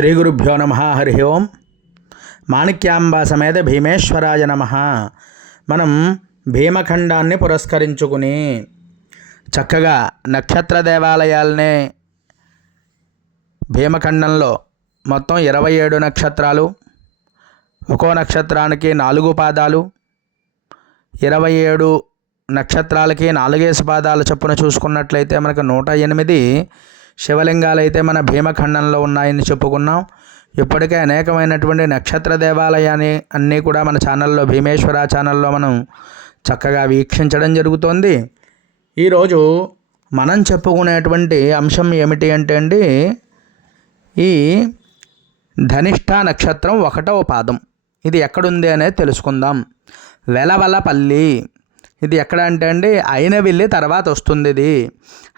శ్రీ గురుభ్యో నమ. హరి ఓం. మాణిక్యాంబ సమేత భీమేశ్వరాయ నమ. మనం భీమఖండాన్ని పురస్కరించుకుని చక్కగా నక్షత్ర దేవాలయాలనే భీమఖండంలో మొత్తం 27 నక్షత్రాలు, ఒక్కో నక్షత్రానికి 4 పాదాలు, 27 నక్షత్రాలకి 4 పాదాల చొప్పున చూసుకున్నట్లయితే మనకు 108 శివలింగాలు అయితే మన భీమఖండంలో ఉన్నాయని చెప్పుకున్నాం. ఇప్పటికే అనేకమైనటువంటి నక్షత్ర దేవాలయాన్ని అన్నీ కూడా మన ఛానల్లో, భీమేశ్వర ఛానల్లో మనం చక్కగా వీక్షించడం జరుగుతోంది. ఈరోజు మనం చెప్పుకునేటువంటి అంశం ఏమిటి అంటే అండి, ఈ ధనిష్ఠ నక్షత్రం 1వ పాదం ఇది ఎక్కడుంది అనేది తెలుసుకుందాం. వెలవలపల్లి ఇది ఎక్కడ అంటే అండి, అయినవిల్లి తర్వాత వస్తుంది. ఇది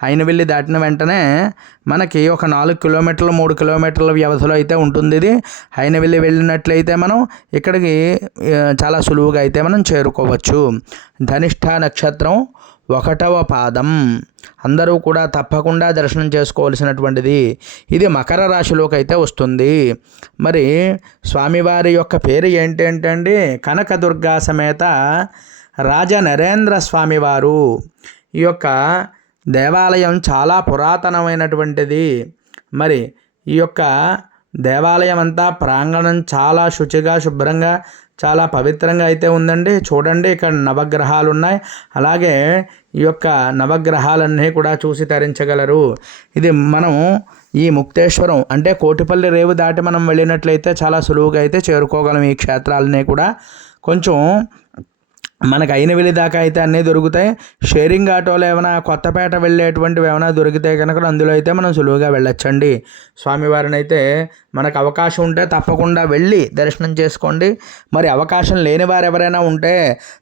అయినవిల్లి దాటిన వెంటనే మనకి ఒక 4 కిలోమీటర్లు 3 కిలోమీటర్ల వ్యవధిలో అయితే ఉంటుంది. ఇది అయినవిల్లి వెళ్ళినట్లయితే మనం ఇక్కడికి చాలా సులువుగా అయితే మనం చేరుకోవచ్చు. ధనిష్ఠ నక్షత్రం 1వ పాదం అందరూ కూడా తప్పకుండా దర్శనం చేసుకోవాల్సినటువంటిది. ఇది మకర రాశిలోకి అయితే వస్తుంది. మరి స్వామివారి యొక్క పేరు ఏంటి అంటే అండి, కనకదుర్గా సమేత రాజ నరేంద్ర స్వామివారు. ఈ యొక్క దేవాలయం చాలా పురాతనమైనటువంటిది. మరి ఈ యొక్క దేవాలయం అంతా ప్రాంగణం చాలా శుచిగా, శుభ్రంగా, చాలా పవిత్రంగా అయితే ఉందండి. చూడండి, ఇక్కడ నవగ్రహాలు ఉన్నాయి. అలాగే ఈ యొక్క నవగ్రహాలన్నీ కూడా చూసి తరించగలరు. ఇది మనం ఈ ముక్తేశ్వరం అంటే కోటిపల్లి రేవు దాటి మనం వెళ్ళినట్లయితే చాలా సులువుగా అయితే చేరుకోగలం. ఈ క్షేత్రాలన్నీ కూడా కొంచెం మనకు అయినవిల్లి దాకా అయితే అన్నీ దొరుకుతాయి. షేరింగ్ ఆటోలు ఏమైనా కొత్తపేట వెళ్ళేటువంటివి ఏమైనా దొరికితే కనుక అందులో అయితే మనం సులువుగా వెళ్ళొచ్చండి. స్వామివారిని అయితే మనకు అవకాశం ఉంటే తప్పకుండా వెళ్ళి దర్శనం చేసుకోండి. మరి అవకాశం లేని వారు ఎవరైనా ఉంటే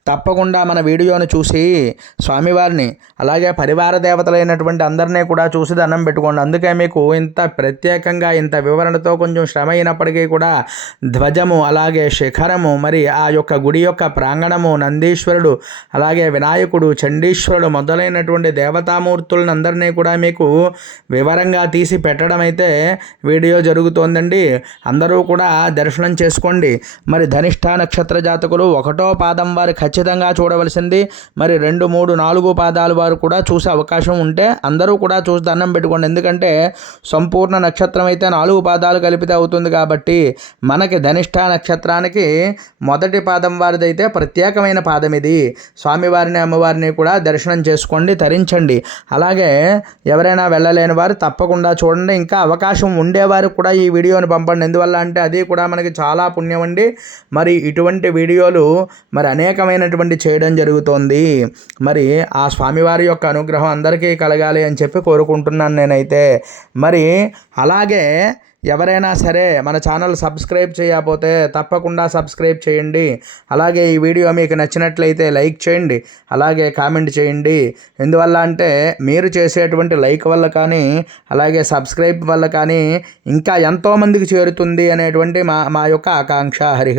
తప్పకుండా మన వీడియోను చూసి స్వామివారిని, అలాగే పరివార దేవతలైనటువంటి అందరినీ కూడా చూసి దండం పెట్టుకోండి. అందుకే మీకు ఇంత ప్రత్యేకంగా ఇంత వివరణతో కొంచెం శ్రమ అయినప్పటికీ కూడా ధ్వజము, అలాగే శిఖరము, మరి ఆ యొక్క గుడి యొక్క ప్రాంగణము, నందీశ్వరుడు, అలాగే వినాయకుడు, చండీశ్వరుడు మొదలైనటువంటి దేవతామూర్తులను అందరినీ కూడా మీకు వివరంగా తీసి పెట్టడం అయితే వీడియో జరుగుతోందండి. అందరూ కూడా దర్శనం చేసుకోండి. మరి ధనిష్ఠ నక్షత్ర జాతకులు 1వ పాదం వారు ఖచ్చితంగా చూడవలసింది. మరి 2, 3, 4 పాదాలు వారు కూడా చూసే అవకాశం ఉంటే అందరూ కూడా చూసి దండం పెట్టుకోండి. ఎందుకంటే సంపూర్ణ నక్షత్రం అయితే 4 పాదాలు కలిపితే అవుతుంది. కాబట్టి మనకి ధనిష్ఠ నక్షత్రానికి 1వ పాదం వారిదైతే ప్రత్యేకమైన పాదం ఇది. స్వామివారిని, అమ్మవారిని కూడా దర్శనం చేసుకోండి, తరించండి. అలాగే ఎవరైనా వెళ్ళలేని వారు తప్పకుండా చూడండి. ఇంకా అవకాశం ఉండేవారు కూడా ఈ వీడియోని పంపండి. ఎందువల్ల అంటే అది కూడా మనకి చాలా పుణ్యం అండి. మరి ఇటువంటి వీడియోలు మరి అనేకమైనటువంటి చేయడం జరుగుతోంది. మరి ఆ స్వామివారి యొక్క అనుగ్రహం అందరికీ కలగాలి అని చెప్పి కోరుకుంటున్నాను నేనైతే. మరి అలాగే ఎవరైనా సరే మన ఛానల్ సబ్స్క్రైబ్ చేయకపోతే తప్పకుండా సబ్స్క్రైబ్ చేయండి. అలాగే ఈ వీడియో మీకు నచ్చినట్లయితే లైక్ చేయండి, అలాగే కామెంట్ చేయండి. ఎందువల్ల అంటే మీరు చేసేటువంటి లైక్ వల్ల కానీ, అలాగే సబ్స్క్రైబ్ వల్ల కానీ ఇంకా ఎంతోమందికి చేరుతుంది అనేటువంటి మా యొక్క ఆకాంక్ష. హరి